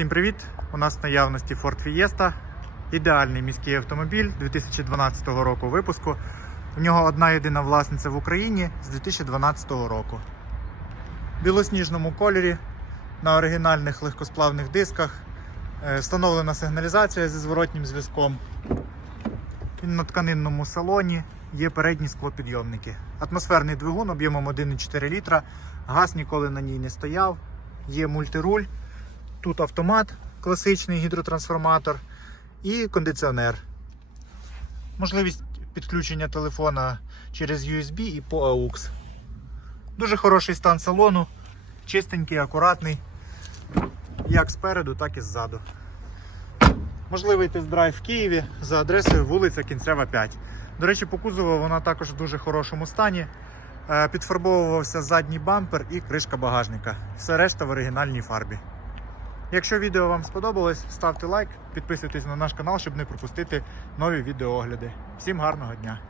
Всім привіт! У нас в наявності Ford Fiesta. Ідеальний міський автомобіль 2012 року випуску. У нього одна єдина власниця в Україні з 2012 року. В білосніжному кольорі на оригінальних легкосплавних дисках. Е, Встановлена сигналізація зі зворотнім зв'язком. Він на тканинному салоні, є передні склопідйомники. Атмосферний двигун об'ємом 1,4 літра. Газ ніколи на ній не стояв. Є мультируль. Тут автомат, класичний гідротрансформатор і кондиціонер. Можливість підключення телефона через USB і по AUX. Дуже хороший стан салону, чистенький, акуратний, як спереду, так і ззаду. Можливий тест-драйв в Києві за адресою вулиця Кінцева 5. До речі, по кузову вона також в дуже хорошому стані. Е, Підфарбовувався задній бампер і кришка багажника. Все решта в оригінальній фарбі. Якщо відео вам сподобалось, ставте лайк, підписуйтесь на наш канал, щоб не пропустити нові відеоогляди. Всім гарного дня!